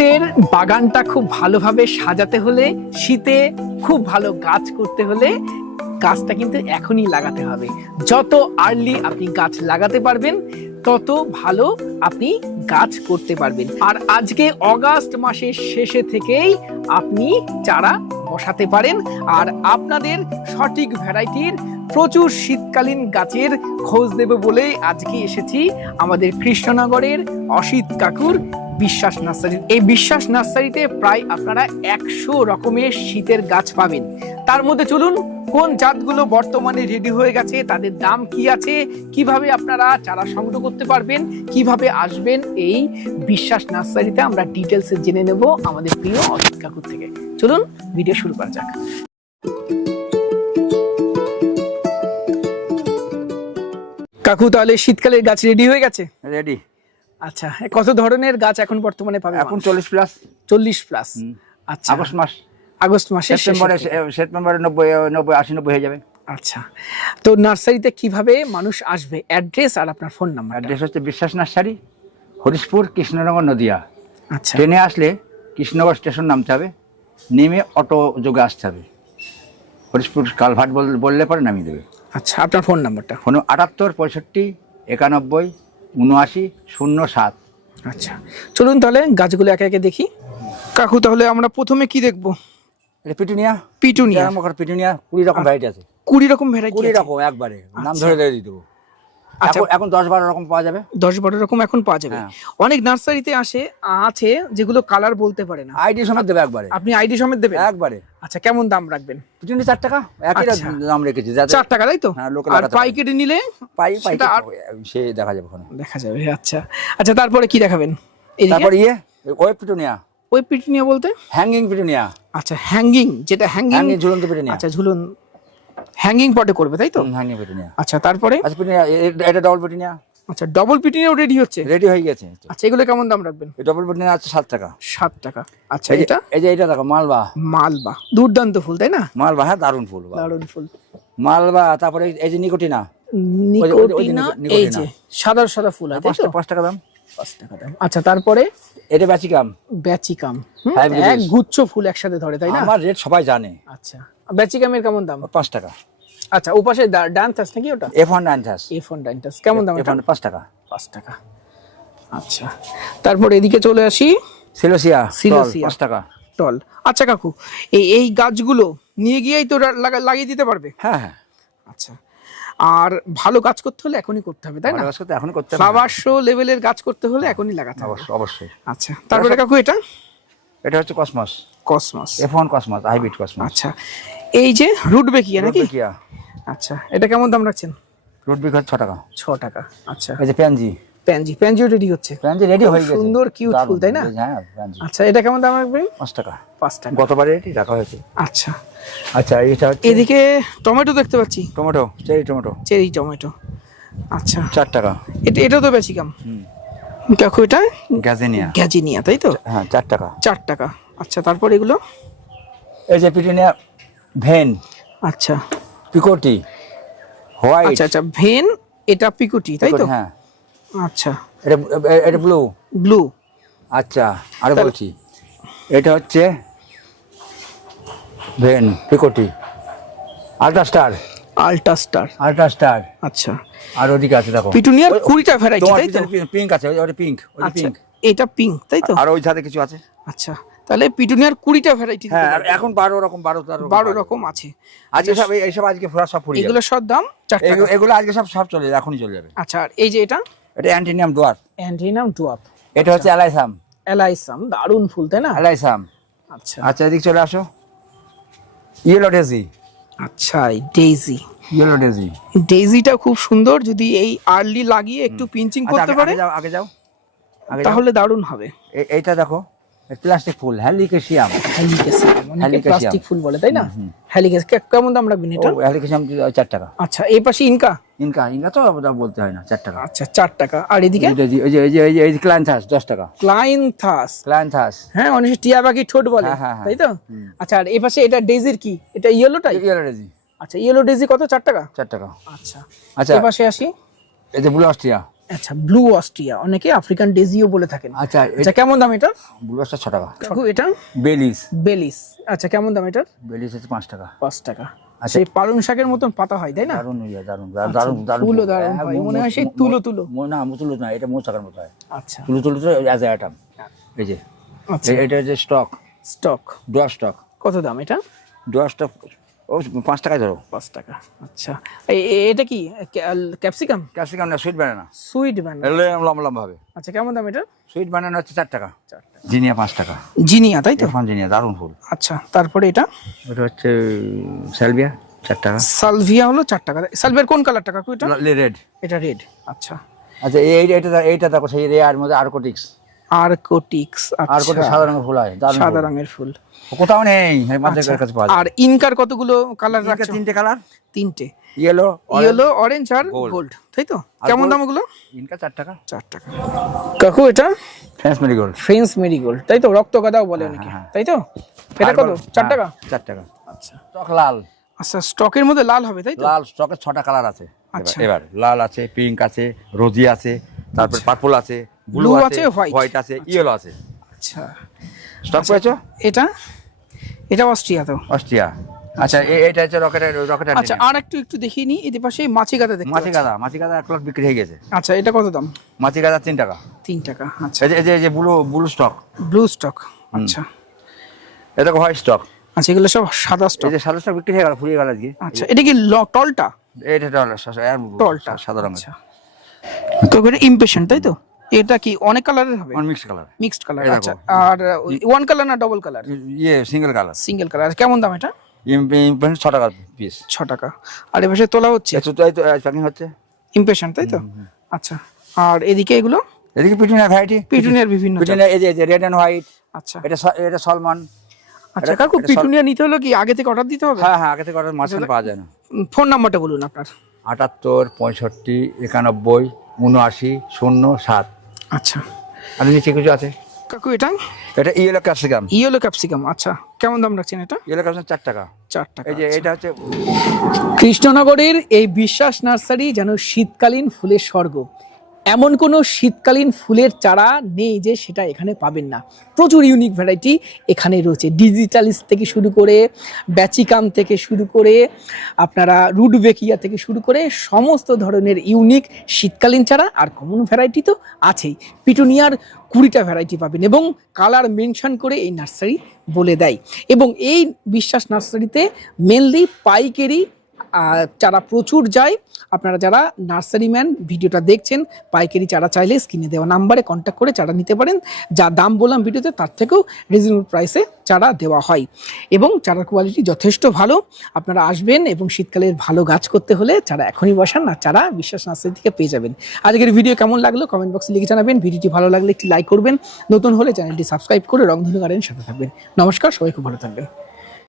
শীতের বাগানটা খুব ভালোভাবে সাজাতে হলে, শীতে খুব ভালো গাছ করতে হলে গাছটা কিন্তু এখনই লাগাতে হবে। যত আর্লি আপনি গাছ লাগাতে পারবেন, তত ভালো আপনি গাছ করতে পারবেন। আর আজকে অগাস্ট মাসের শেষে থেকেই আপনি চারা বসাতে পারেন। আর আপনাদের সঠিক ভ্যারাইটির প্রচুর শীতকালীন গাছের খোঁজ দেব বলেই আজকে এসেছি আমাদের কৃষ্ণনগরের অসিত কাকুর বিশ্বাস নার্সারি। এই বিশ্বাস নার্সারিতে প্রায় আপনারা একশো রকমের শীতের গাছ পাবেন। তার মধ্যে চলুন, কোন জাতগুলো বর্তমানে রেডি হয়ে গেছে, তাদের দাম কি আছে, কীভাবে আপনারা চারা সংগ্রহ করতে পারবেন, কীভাবে আসবেন, এই বিশ্বাস নার্সারিতে আমরা ডিটেলসে জেনে নেব আমাদের প্রিয় অসিত কাকুর থেকে। চলুন ভিডিও শুরু করা যাক। কাকু, তাহলে শীতকালের গাছ রেডি হয়ে গেছে? রেডি আচ্ছা কত ধরনের গাছ এখন বর্তমানে পাবে এখন চল্লিশ প্লাস চল্লিশ প্লাস আচ্ছা। আগস্ট মাস। আগস্ট মাসে সেপ্টেম্বরে সেপ্টেম্বরে নব্বই নব্বই আশি নব্বই হয়ে যাবে। আচ্ছা। তো নার্সারিতে কীভাবে মানুষ আসবে? অ্যাড্রেস আর আপনার ফোন নাম্বার অ্যাড্রেস হচ্ছে বিশ্বাস নার্সারি হরিশপুর কৃষ্ণনগর নদিয়া। আচ্ছা। ট্রেনে আসলে কৃষ্ণনগর স্টেশন নামতে হবে নেমে অটো যোগে আসতে হবে। হরিশপুর কালভার্ট বল- বললে পরে নামিয়ে দেবে। আচ্ছা আপনার ফোন নাম্বারটা। ফোন আটাত্তর পঁয়ষট্টি একানব্বই উনআশি শূন্য সাত। আচ্ছা চলুন তাহলে গাছগুলো একে একে দেখি। কাকু তাহলে আমরা প্রথমে কি দেখব? এটা পিটুনিয়া। পিটুনিয়া। আমার পিটুনিয়া কুড়ি রকম ভ্যারাইটি আছে। কুড়ি রকম ভ্যারাইটি কুড়ি রকম একবারে। নাম আচ্ছা। ধরে ধরে দিয়ে দেবো। আচ্ছা। এখন দশ বারো রকম পাওয়া যাবে? দশ বারো রকম এখন পাওয়া যাবে। হ্যাঁ। অনেক নার্সারিতে আসে আছে যেগুলো কালার বলতে পারে না। আইডি সমেত দেবে একবারে। আপনি আইডি সমেত দেবেন? একবারে। আচ্ছা কেমন দাম রাখবেন? পিটুনি চার টাকা? একই আচ্ছা। দাম রেখেছি চার টাকা তাই তো? হ্যাঁ, আর পাইকারি নিলে পাই সেটা সে দেখা যাবে ওখানে। দেখা যাবে আচ্ছা। আচ্ছা তারপরে কি দেখাবেন? তারপর ইয়ে ওই পিটুনিয়া। ওই পিটুনিয়া বলতে? Hanging petunia. আচ্ছা হ্যাঙ্গিং যেটা হ্যাঙ্গিং হ্যাঙ্গিং ঝুলন্ত পিটুনিয়া। আচ্ছা ঝুলুন হ্যাঙ্গিং পটে করবে তাই তো? হ্যাঙ্গিং পিটুনিয়া আচ্ছা তারপরে? আচ্ছা পিটুনিয়া এটা ডবল পিটুনিয়া আচ্ছা ডবল পিটুনিয়াও রেডি হচ্ছে? রেডি হয়ে গেছে। আচ্ছা এগুলো কেমন দাম রাখবেন? এই ডবল পিটুনিয়া আছে সাত টাকা। সাত টাকা। আচ্ছা এটা? এই যে এটা দেখো মালবা। মালবা। দুর্দান্ত ফুল তাই না? মালবা হ্যাঁ দারুণ ফুল বাহ। দারুণ ফুল। মালবা তারপরে এই- যে নিকোটিনা। নিকোটিনা এই যে সাদা সাদা ফুল আছে পাঁচ টাকা দাম। পাঁচ টাকা দাম। আচ্ছা তারপরে? এটা ব্যাচিকাম। ব্যাচিকাম। এক গুচ্ছ ফুল একসাথে ধরে তাই না? আমার রেট সবাই জানে। আচ্ছা। ব্যাচিকামের কেমন দাম? পাঁচ টাকা। আচ্ছা ওপাশে ডান্থাস নাকি ওটা? এফ ওয়ান নাইনথাস এ ফোন ডান্থাস কেমন দাম এফ এটা ওয়ান পাঁচ টাকা। পাঁচ টাকা। আচ্ছা তারপর এদিকে চলে আসি। Celosia celosia. পাঁচ টাকা। টল আচ্ছা কাকু এই এই গাছগুলো নিয়ে গিয়েই তো লাগিয়ে দিতে পারবে? হ্যাঁ হ্যাঁ। আচ্ছা আর ভালো গাছ করতে হলে এখনই করতে হবে তাই না? গাছ করতে এখন করতে হবে। ফ্লাওয়ার শো লেভেলের গাছ করতে হলে এখনই লাগাতে হবে। অবশ্যই অবশ্যই। আচ্ছা তারপরে কাকু এটা? এটা হচ্ছে cosmos. Cosmos. F one cosmos hybrid cosmos. আচ্ছা এই যে রুট বেকিয়া নাকি? কিয়া আচ্ছা এটা কেমন দাম রাখছেন? রুটবিক হচ্ছে ছ টাকা। ছ টাকা আচ্ছা। এই যে প্যানজি। প্যানজি প্যানজিও রেডি হচ্ছে। প্যানজি রেডি হয়ে গেছে। সুন্দর দারুণ, ফুল, তাই না? হ্যাঁ প্যানজি। আচ্ছা এটা কেমন দাম রাখবেন? পাঁচ টাকা। পাঁচ টাকা। গতবারে এটি রাখা হয়েছে। আচ্ছা। আচ্ছা এটা হচ্ছে এদিকে টমেটো দেখতে পাচ্ছি। Tomato cherry tomato. Cherry tomato. আচ্ছা। চার টাকা। এটা এটা তো বেশি কাম দেখো এটা? গ্যাজেনিয়া। গ্যাজিনিয়া তাই তো? হ্যাঁ চার টাকা। চার টাকা। আচ্ছা তারপর এগুলো? এই যে পিটুনিয়া ভেন। আচ্ছা। পিকোটি। হোয়াইট। আচ্ছা আচ্ছা ভেন এটা পিকুটি তাই তো? হ্যাঁ। আচ্ছা। এটা এটা ব্লু। ব্লু। আচ্ছা আর বলছি। এটা হচ্ছে when picotee. Ultra star. Ultra star. Ultra star. আচ্ছা। আর ওদিকে আছে দেখো। পিটুনিয়ার কুড়িটা ভ্যারাইটি তোমার তাই তো? পিঙ্ক আছে ওটা পিঙ্ক আচ্ছা পিঙ্ক এটা পিঙ্ক তাই তো? আর ওই সাথে কিছু আছে? আচ্ছা। তাহলে পিটুনিয়ার কুড়িটা ভ্যারাইটি হ্যাঁ এখন বারো রকম বারো তেরো বারো রকম আছে। আজকে সব এইসব আজকে ফোরা সব ফুরিয়ে এগুলো সব দাম এগুলো- আজকে সব সব চলে যাবে এখনই চলে যাবে। আচ্ছা আর এই যে এটা? এটা অ্যান্টিনিয়াম ডোয়ার অ্যান্টিনাম টুয়াপ এটা হচ্ছে অ্যালাইসাম। এলাইসাম দারুণ ফুল তাই না? অ্যালাইসাম। আচ্ছা। আচ্ছা এদিক চলে আসো। ইয়েলো ডেজি আচ্ছা ডেইজি ইয়েলো ডেজি ডেইজিটা খুব সুন্দর যদি এই আর্লি লাগিয়ে একটু পিঞ্চিং করতে পারে আগে যাও আগে যাও। আগে তাহলে দারুণ হবে। এইটা দেখো। প্লাস্টিক ফুল হ্যালিকেশিয়াম। হ্যালিকেসিয়াম অনেকে প্লাস্টিক ফুল বলে তাই না? হ্যালিকেস কেমন দাম রাখবেন এটা? হ্যালিকেশিয়াম চার টাকা। আচ্ছা এই পাশে ইনকা? ইনকা ইনকা তো ওটা বলতে হয় না চার টাকা। আচ্ছা চার টাকা। আর এদিকে? এই যে এই যে এই যে এই দশ টাকা। ক্লাইনথাস ক্লান্থাস হ্যাঁ অনেক টিয়া পাখি ঠোঁট বলে হ্যাঁ, হ্যাঁ, হ্যাঁ। তাই তো? আচ্ছা আর এই পাশে এটা ডেজির কি? এটা ইয়েলোটাই ইয়েলো ডেজি আচ্ছা ইয়েলো ডেজি কত? চার টাকা? চার টাকা। আচ্ছা। আচ্ছা। এই পাশে আসি। এই যে ব্লু অস্ট্রিয়া আচ্ছা ব্লু অস্ট্রিয়া অনেকে আফ্রিকান ডেজিও বলে থাকেন। আচ্ছা আচ্ছা কেমন দাম এটা ব্লুয়াসটা ছ টাকা। কাকু এটা বেলিস বেলিস আচ্ছা কেমন দাম এটার? বেলিস হচ্ছে পাঁচ টাকা। পাঁচ টাকা। আচ্ছা। সেই পালং শাকের মতন পাতা হয় তাই না? দারুণ ইয়ে দারুণ দারুণ দারুণ দারুণ। ফুলও দারুণ হ্যাঁ, মনে হয় সেই তুলো তুলো। না তুলো না এটা মৌচাকার মতো হয়। আচ্ছা। তুলো তুলো তো অ্যাজ আইটেম এই যে। আচ্ছা। এটা হচ্ছে স্টক স্টক ডোয়া স্টক কত দাম এটা? ডোয়া স্টক ও পাঁচ টাকায় ধরো। পাঁচ টাকা আচ্ছা। এটা কি? ক্যাপসিকাম? ক্যাপসিকাম না সুইট বানানা। সুইট এগুলো লম্বা লম্বা হবে আচ্ছা কেমন দাম এটা সুইট বানানা হচ্ছে চার টাকা। চার জিনিয়া পাঁচ টাকা। জিনিয়া তাই তো? জিনিয়া দারুণ ফুল। আচ্ছা তারপরে এটা? এটা হচ্ছে স্যালভিয়া চার টাকা। সালভিয়া হলো চার টাকা। সালভিয়ার কোন কালার টাকা এটা? রেড। এটা রেড। আচ্ছা। আচ্ছা এই এইটা এইটা দেখো সেই রেয়ার মধ্যে আর্কোটিক্স। আর্কোটিক্স আর্কোটিক্স আচ্ছা সাদা রঙের ফুল হয় সাদা রঙের ফুল। কোথাও নেই মাঝে কাছে পাওয়া যায়। আর ইনকার কতগুলো কালার রাখছো? তিনটে কালার তিনটে। ইয়েলো ইয়েলো অরেঞ্জ আর গোল্ড তাই তো? কেমন দাম ওগুলো? ইনকা চার টাকা। চার টাকা। কাকু এটা? ফ্রেন্স মেরিগোল্ড ফ্রেঞ্চ মেরিগোল্ড তাই তো? রক্ত গাদাও বলে অনেকে হ্যাঁ। তাই তো? এটা কত? চার টাকা? চার টাকা। আচ্ছা। স্টক লাল। আচ্ছা স্টকের মধ্যে লাল হবে তাই তো? লাল স্টকের ছটা কালার আছে। আচ্ছা। এবার লাল আছে পিঙ্ক আছে রোজি আছে তারপর পার্পল আছে। ব্লু আছে। হোয়াইট আছে ইয়েলো আছে। আচ্ছা। স্টক পেয়েছ এটা? এটা অস্ট্রিয়া তো। অস্ট্রিয়া। আচ্ছা এটা হচ্ছে রকেটের রকেট আচ্ছা আর একটু একটু দেখিয়ে নি এদের পাশে মাছি গাদা দেখতে মাছি গাদা মাছি গাদা এক লাখ বিক্রি হয়ে গেছে। আচ্ছা এটা কত দাম? মাছি গাদা তিন টাকা। তিন টাকা আচ্ছা। এই যে- এই যে blue blue stock blue stock আচ্ছা। এটা হোয়াইট স্টক আচ্ছা এগুলো সব সাদা স্টক এই যে সাদা স্টক বিক্রি হয়ে গেল ফুরিয়ে গেল আজকে। আচ্ছা এটা কি টলটা? এটা টল টলটা সাদা রঙের। আচ্ছা। তো এটা ইমপ্রেশন তাই তো? এটা কি অনেক কালারের হবে? Mix colour mixed colour. আচ্ছা আর ওয়ান কালার না ডবল কালার ইয়ে সিঙ্গেল কালার সিঙ্গেল কালার কেমন দাম এটা? ইম্পেন্ট ছ টাকা পিস ছ টাকা। আর এপাশে তোলা হচ্ছে? প্যাকিং হচ্ছে। ইমপ্রেশন তাই তো? আচ্ছা আর এদিকে এগুলো? এদিকে পিটুনিয়া ভ্যারাইটি পিটুনিয়ার বিভিন্ন জাত। পিটুনিয়া এই যে রেড অ্যান্ড হোয়াইট আচ্ছা। এটা এটা সলমন। আচ্ছা কাকু পিটুনিয়া নিতে হলো কি আগে থেকে অর্ডার দিতে হবে? হ্যাঁ হ্যাঁ আগে থেকে অর্ডার মাঝখানে পাওয়া যায় না। ফোন নাম্বারটা বলুন আপনার। আটাত্তর পঁয়ষট্টি একানব্বই উনআশি শূন্য সাত। আচ্ছা। আর নিচে কিছু আছে? কাকু এটা? এটা ইয়েলো ক্যাপসিকাম। ইয়েলো ক্যাপসিকাম আচ্ছা। কেমন দাম রাখছেন এটা? ইয়েলো ক্যাপসিকাম চার টাকা। চার টাকা এই যে আচ্ছা। এটা হচ্ছে কৃষ্ণনগরের এই বিশ্বাস নার্সারি যেন শীতকালীন ফুলের স্বর্গ। এমন কোনো শীতকালীন ফুলের চারা নেই যে সেটা এখানে পাবেন না। প্রচুর ইউনিক ভ্যারাইটি এখানে রয়েছে। ডিজিটালিস থেকে শুরু করে ব্যাচিকাম থেকে শুরু করে, আপনারা রুডবেকিয়া থেকে শুরু করে সমস্ত ধরনের ইউনিক শীতকালীন চারা আর কমন ভ্যারাইটি তো আছেই। পিটুনিয়ার কুড়িটা ভ্যারাইটি পাবেন এবং কালার মেনশন করে এই নার্সারি বলে দেয়। এবং এই বিশ্বাস নার্সারিতে মেনলি পাইকারি চারা প্রচুর যায়, আপনারা যারা নার্সারি ম্যান ভিডিওটা দেখছেন, পাইকারি চারা চাইলে স্ক্রিনে দেওয়া নাম্বারে কন্ট্যাক্ট করে চারা নিতে পারেন। যা দাম বললাম ভিডিওতে, তার থেকেও রিজনেবল প্রাইসে চারা দেওয়া হয়। এবং চারার কোয়ালিটি যথেষ্ট ভালো। আপনারা আসবেন এবং শীতকালের ভালো গাছ করতে হলে চারা এখনই বসান না চারা বিশ্বাস নার্সারি থেকে পেয়ে যাবেন। আজকের ভিডিও কেমন লাগল কমেন্ট বক্সে লিখে জানাবেন। ভিডিওটি ভালো লাগলে একটি লাইক করবেন। নতুন হলে চ্যানেলটি সাবস্ক্রাইব করে রংধনু গার্ডেনের সাথে থাকবেন। নমস্কার, সবাই খুব ভালো থাকবেন।